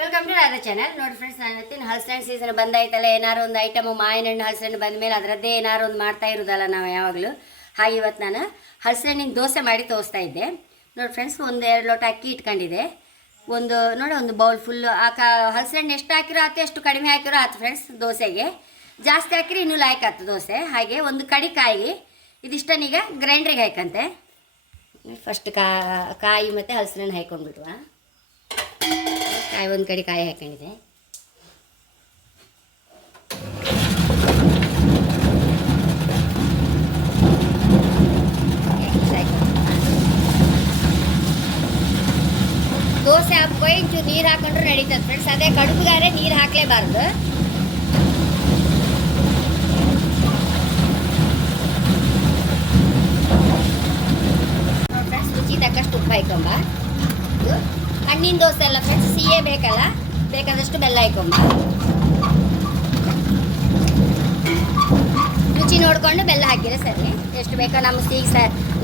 Welcome to Radha channel. ನೋಡಿ friends, ನಾನು ಇವತ್ತಿನ ಹಲಸಿನ ಸೀಸನ್ ಬಂದಾಯ್ತಲ್ಲ, ಏನಾರು ಒಂದು ಐಟಮು ಮಾವಿನ ಹಣ್ಣು ಹಲಸಿನ ಬಂದ ಮೇಲೆ ಅದರದ್ದೇ ಏನಾರು ಒಂದು ಮಾಡ್ತಾ ಇರೋದಲ್ಲ ನಾವು ಯಾವಾಗಲೂ. ಹಾಗೆ ಇವತ್ತು ನಾನು ಹಲಸಿನ ದೋಸೆ ಮಾಡಿ ತೋರಿಸ್ತಾ ಇದ್ದೆ. ನೋಡಿ ಫ್ರೆಂಡ್ಸ್, ಒಂದು 2 ಲೋಟ ಅಕ್ಕಿ ಇಟ್ಕೊಂಡಿದೆ. ಒಂದು ಬೌಲ್ ಫುಲ್ಲು ಹಲಸಿನ ಎಷ್ಟು ಹಾಕಿರೋ ಆತು, ಎಷ್ಟು ಕಡಿಮೆ ಹಾಕಿರೋ ಆತು ಫ್ರೆಂಡ್ಸ್. ದೋಸೆಗೆ ಜಾಸ್ತಿ ಹಾಕಿರಿ ಇನ್ನೂ ಲಾಯ್ಕ್ ಆಯ್ತು ದೋಸೆ. ಹಾಗೆ ಒಂದು ಕಡಿ ಕಾಯಿ ಇದಿಷ್ಟನ್ನೀಗ ಗ್ರೈಂಡ್ರಿಗೆ ಹಾಕಂತೆ. ಫಸ್ಟ್ ಕಾಯಿ ಮತ್ತು ಹಲಸಿನ ಹಣ್ಣು ಹಾಕ್ಕೊಂಡ್ಬಿಟ್ವ. ಕಾಯಿ ಒಂದು ಕಡೆ ಕಾಯಿ ಹಾಕೊಂಡಿದೆ. ದೋಸೆ ಹಾಕ್ಬೋದು, ಇಂಚೂರು ನೀರು ಹಾಕೊಂಡ್ರು ನಡೀತದೆ ಫ್ರೆಂಡ್ಸ್. ಅದೇ ಕಡುಬುಗಾರೆ ನೀರು ಹಾಕಲೇಬಾರ್ದು. ಫ್ರೆಂಡ್ಸ್, ರುಚಿ ತಕ್ಕಷ್ಟು ಉಪ್ಪು ಹಾಕೊಂಬ. ಇದು ಹಣ್ಣಿನ ದೋಸೆ ಎಲ್ಲ ಫ್ರೆಂಡ್ಸ್, ಸಿಹಿ ಬೇಕಲ್ಲ, ಬೇಕಾದಷ್ಟು ಬೆಲ್ಲ ಹಾಕೊಂಬ. ರುಚಿ ನೋಡಿಕೊಂಡು ಬೆಲ್ಲ ಹಾಕಿದ್ರೆ ಸರಿ. ಎಷ್ಟು ಬೇಕೋ ನಮ್ಮ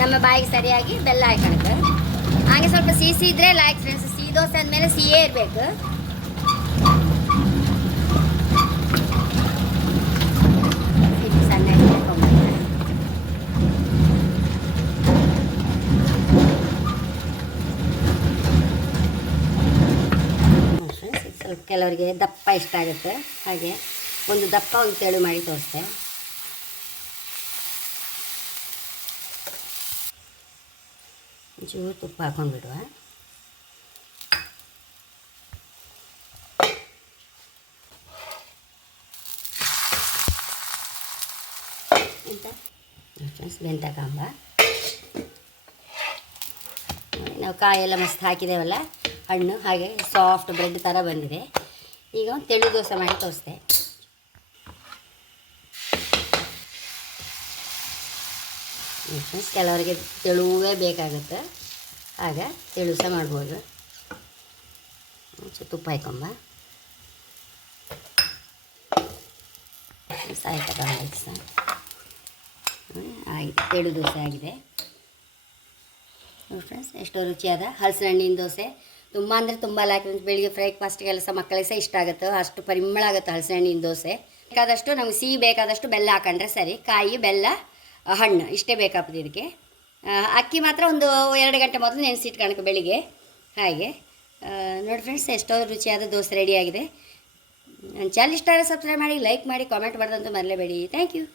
ನಮ್ಮ ಬಾಯಿಗೆ ಸರಿಯಾಗಿ ಬೆಲ್ಲ ಹಾಕೋಣಕ್ಕೆ. ಹಾಗೆ ಸ್ವಲ್ಪ ಸಿಹಿ ಇದ್ರೆ ಲೈಕ್ ಫ್ರೆಂಡ್ಸ್. ಸಿಹಿ ದೋಸೆ ಅಂದಮೇಲೆ ಸಿಹಿಯೇ ಇರಬೇಕು. ಸಣ್ಣ ಸ್ವಲ್ಪ ಕೆಲವರಿಗೆ ದಪ್ಪ ಇಷ್ಟ ಆಗುತ್ತೆ. ಹಾಗೆ ಒಂದು ದಪ್ಪ ಒಂದು ತೆಳು ಮಾಡಿ ತೋರಿಸ್ತೆ. ಒಂಚೂರು ತುಪ್ಪ ಹಾಕೊಂಡ್ಬಿಡುವ. ಫ್ರೆಂಡ್ಸ್, ಬೆಂತಕಾಂಬ ನಾವು ಕಾಯೆಲ್ಲ ಮಸ್ತ್ ಹಾಕಿದ್ದೇವಲ್ಲ, ಹಣ್ಣು ಹಾಗೆ ಸಾಫ್ಟ್ ಬ್ರೆಡ್ ಥರ ಬಂದಿದೆ. ಈಗ ಒಂದು ತೆಳು ದೋಸೆ ಮಾಡಿ ತೋರಿಸ್ದೆ. ಫ್ರೆಂಡ್ಸ್, ಕೆಲವರಿಗೆ ತೆಳುವೇ ಬೇಕಾಗುತ್ತೆ, ಆಗ ತೆಳು ಸಹ ಮಾಡ್ಬೋದು. ತುಪ್ಪ ಹಾಕೊಂಬ. ಆಯ್ತು, ಆಗಿದೆ, ತೆಳು ದೋಸೆ ಆಗಿದೆ. ನೋಡಿ ಫ್ರೆಂಡ್ಸ್, ಎಷ್ಟೋ ರುಚಿಯಾದ ಹಲಸಿನ ಹಣ್ಣಿನ ದೋಸೆ. ತುಂಬ ಅಂದರೆ ತುಂಬ ಲಾಕಿ. ಬೆಳಿಗ್ಗೆ ಬ್ರೇಕ್ಫಾಸ್ಟ್ಗೆಲ್ಲ ಸಹ ಮಕ್ಕಳಿಗೆ ಸಹ ಇಷ್ಟ ಆಗುತ್ತೆ. ಅಷ್ಟು ಪರಿಮಳ ಆಗುತ್ತೆ ಹಲಸಿನ ಹಣ್ಣಿನ ದೋಸೆ. ಬೇಕಾದಷ್ಟು ನಮಗೆ ಸಿಹಿ ಬೇಕಾದಷ್ಟು ಬೆಲ್ಲ ಹಾಕೊಂಡ್ರೆ ಸರಿ. ಕಾಯಿ, ಬೆಲ್ಲ, ಹಣ್ಣು ಇಷ್ಟೇ ಬೇಕಾಗ್ತದೆ ಇದಕ್ಕೆ. ಅಕ್ಕಿ ಮಾತ್ರ ಒಂದು 2 ಗಂಟೆ ಮೊದಲು ನೆನೆಸಿಟ್ಕೊಳಕ್ಕೆ ಬೆಳಿಗ್ಗೆ. ಹಾಗೆ ನೋಡಿ ಫ್ರೆಂಡ್ಸ್, ಎಷ್ಟೋ ರುಚಿಯಾದ ದೋಸೆ ರೆಡಿಯಾಗಿದೆ. ನನ್ನ ಚಾನಲ್ ಇಷ್ಟ ಆದರೆ ಸಬ್ಸ್ಕ್ರೈಬ್ ಮಾಡಿ, ಲೈಕ್ ಮಾಡಿ, ಕಾಮೆಂಟ್ ಮಾಡೋದಂತೂ ಮರಲೇಬೇಡಿ. Thank you.